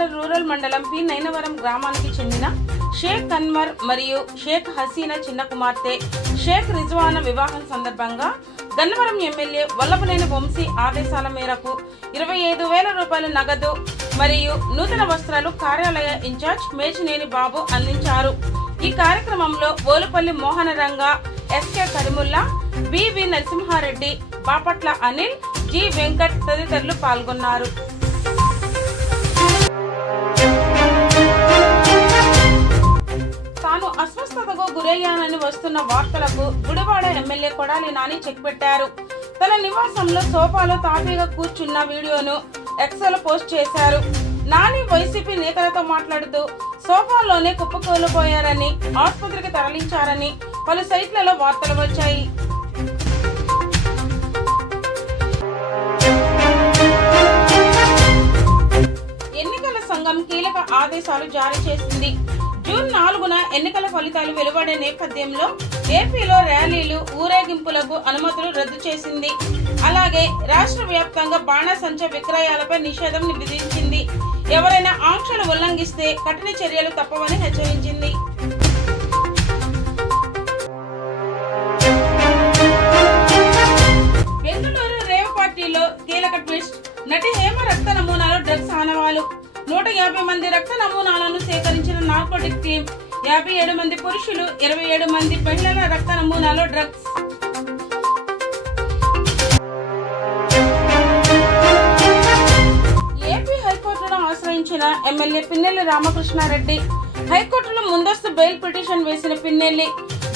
Gudivada rural మండలం P Nainavaram గ్రామానికి చెందిన షేక్ అన్వర్ మరియు షేక్ హసీనా చిన్న కుమార్తె షేక్ రిజ్వానా వివాహం సందర్భంగా గన్నవరం ఎమ్మెల్యే వల్లభనేని వంశీ ఆదేశాల మేరకు ఇరవై ఐదు వేల రూపాయల నగదు మరియు నూతన వస్త్రాలు కార్యాలయ ఇన్ఛార్జ్ మేచినేని బాబు అందించారు. ఈ కార్యక్రమంలో Olupalli Mohanaranga SK Karimulla BV Narasimha Reddy Bapatla Anil G Venkat తదితరులు పాల్గొన్నారు. తాను అస్వస్థతకు గురయ్యానని వస్తున్న వార్తలకు గుడివాడ ఎమ్మెల్యే కొడాలి నాని చెక్ పెట్టారు. తన నివాసంలో సోఫాలో తాపీగా కూర్చున్న వీడియోను ఎక్సెల్ పోస్ట్ చేశారు. నాని వైసీపీ నేతలతో మాట్లాడుతూ సోఫాలోనే కుప్పకూలిపోయారని ఆసుపత్రికి తరలించారని పలు సైట్లలో వార్తలు వచ్చాయి. ఎన్నికల సంఘం కీలక ఆదేశాలు జారీ చేసింది. జూన్ నాలుగున ఎన్నికల ఫలితాలు వెలువడే నేపథ్యంలో ఏపీలో ర్యాలీలు ఊరేగింపులకు అనుమతులు రద్దు చేసింది. అలాగే రాష్ట్ర వ్యాప్తంగా బాణసంచ విక్రయాలపై నిషేధం విధించింది. ఎవరైనా ఆంక్షలు ఉల్లంఘిస్తే కఠిన చర్యలు తప్పవని హెచ్చరించింది. బెంగళూరు రేవ్ పార్టీలో కీలక ట్విస్ట్. నటి హేమ రక్త నమూనాలు డ్రగ్స్ ఆనవాలు. నూట యాభై మంది రక్త నమూనాలను సేకరించిన నార్కోటిక్ టీం యాభై ఏడు మంది పురుషులు ఇరవై ఏడు మంది మహిళల రక్త నమూనాలో డ్రగ్స్. ఏపీ హైకోర్టును ఆశ్రయించిన ఎమ్మెల్యే పిన్నెల్లి రామకృష్ణారెడ్డి హైకోర్టులో ముందస్తు బెయిల్ పిటిషన్ వేసిన పిన్నెల్లి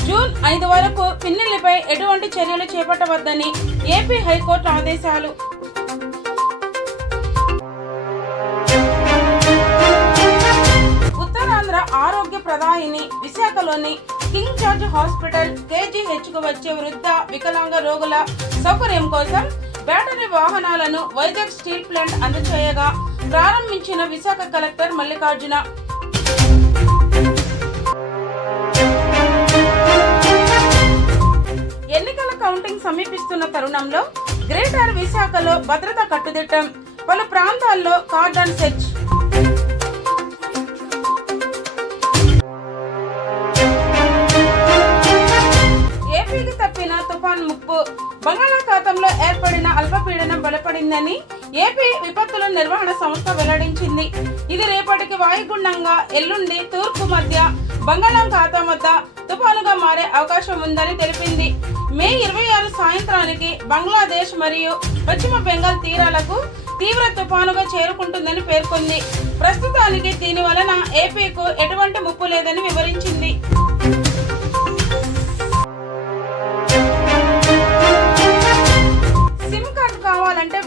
జూన్ ఐదు వరకు పిన్నెల్లిపై ఎటువంటి చర్యలు చేపట్టవద్దని ఏపీ హైకోర్టు ఆదేశాలు. ఆరోగ్య ప్రదాయిని విశాఖలోని కింగ్ జార్జ్ హాస్పిటల్ కేజీహెచ్కు వచ్చే వృద్ధ వికలాంగ రోగుల సౌకర్యం కోసం బ్యాటరీ వాహనాలను వైజాగ్ స్టీల్ ప్లాంట్ అందచేయగా ప్రారంభించిన విశాఖ కలెక్టర్ మల్లికార్జున. ఎన్నికల కౌంటింగ్ సమీపిస్తున్న తరుణంలో గ్రేటర్ విశాఖలో భద్రత కట్టుదిట్టం. పలు ప్రాంతాల్లో కార్డన్ సెర్చ్ తుఫాన్ ముప్పు. బంగాళాఖాతంలో ఏర్పడిన అల్పపీడనం బలపడిందని ఏపీ విపత్తుల నిర్వహణ సంస్థ వెల్లడించింది. ఇది రేపటికి వాయుగుండంగా ఎల్లుండి తూర్పు మధ్య బంగాళాఖాతం వద్ద తుఫానుగా మారే అవకాశం ఉందని తెలిపింది. మే ఇరవై ఆరు సాయంత్రానికి బంగ్లాదేశ్ మరియు పశ్చిమ బెంగాల్ తీరాలకు తీవ్ర తుఫానుగా చేరుకుంటుందని పేర్కొంది. ప్రస్తుతానికి దీని వలన ఏపీకు ఎటువంటి ముప్పు లేదని వివరించింది.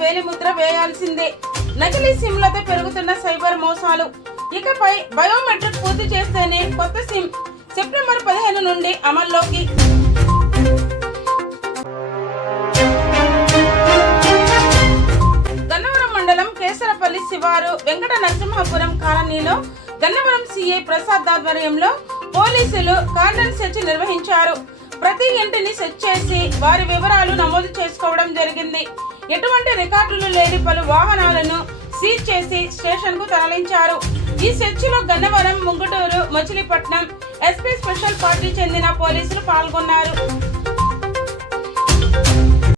వేలి ముద్ర వేయాల్సిందే. నకిలీ సిమ్లతో పెరుగుతున్న సైబర్ మోసాలు. ఇకపై బయోమెట్రిక్ పూర్తి చేస్తేనే కొత్త సిమ్ సెప్టెంబర్ పదిహేను నుండి అమల్లోకి. గన్నవరం మండలం కేసరపల్లి శివారు వెంకట నరసింహపురం కాలనీలో గన్నవరం సిఐ ప్రసాద్ ఆధ్వర్యంలో పోలీసులు కార్డన్ సెర్చ్ నిర్వహించారు. ప్రతి ఇంటిని సెర్చ్ చేసి వారి వివరాలు నమోదు చేసుకోవడం జరిగింది. ఎటువంటి రికార్డులు లేని పలు వాహనాలను సీజ్ చేసి స్టేషన్కు తరలించారు. ఈ చర్చలో Gannavaram Munguturu Machilipatnam SP special party చెందిన పోలీసులు పాల్గొన్నారు.